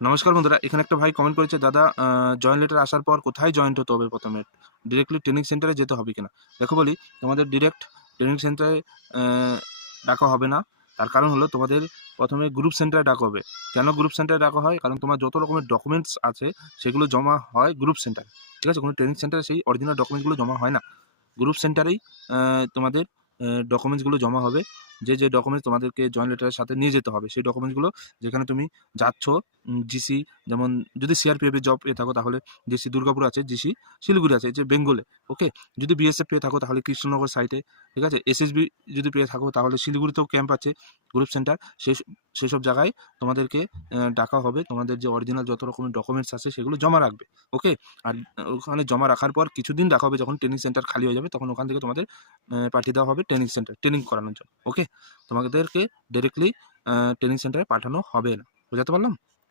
নমস্কার বন্ধুরা, এখানে একটা ভাই কমেন্ট করেছে, দাদা জয়েন লেটার আসার পর কোথায় জয়েন্ট হতে হবে? প্রথমে ডিরেক্টলি ট্রেনিং সেন্টারে যেতে হবে কিনা? দেখো বলি, তোমাদের ডিরেক্ট ট্রেনিং সেন্টারে ডাকা হবে না। তার কারণ হলো তোমাদের প্রথমে গ্রুপ সেন্টারে ডাকা হবে। কেন গ্রুপ সেন্টারে ডাকা হয়? কারণ তোমার যত রকমের ডকুমেন্টস আছে সেগুলো জমা হয় গ্রুপ সেন্টারে। ঠিক আছে? কোনো ট্রেনিং সেন্টারে সেই অরিজিনাল ডকুমেন্টসগুলো জমা হয় না। গ্রুপ সেন্টারেই তোমাদের ডকুমেন্টসগুলো জমা হবে। যে ডকুমেন্টস তোমাদেরকে জয়েন লেটারের সাথে নিয়ে যেতে হবে, সেই ডকুমেন্টসগুলো যেখানে তুমি যাচ্ছ, জিসি, যেমন যদি সিআরপিএফ এর জব পেয়ে থাকো তাহলে জিসি দুর্গাপুর আছে, জিসি শিলিগুড়ি আছে, যে বেঙ্গলে। ওকে, যদি বিএসএফ পেয়ে থাকো তাহলে কৃষ্ণনগর সাইটে। ঠিক আছে, এসএসবি যদি পেয়ে থাকো তাহলে শিলিগুড়িতেও ক্যাম্প আছে, গ্রুপ সেন্টার। সেসব জায়গায় তোমাদেরকে ডাকা হবে। তোমাদের যে অরিজিনাল যত রকমের ডকুমেন্টস আছে সেগুলো জমা রাখবে। ওকে, আর ওখানে জমা রাখার পর কিছুদিন রাখা হবে, যখন ট্রেনিং সেন্টার খালি হয়ে যাবে তখন ওখান থেকে তোমাদের পাঠিয়ে দেওয়া হবে ট্রেনিং সেন্টার, ট্রেনিং করানোর জন্য। ওকে, তোমাদেরকে ডিরেক্টলি ট্রেনিং সেন্টারে পাঠানো হবে না। বুঝাতে পারলাম?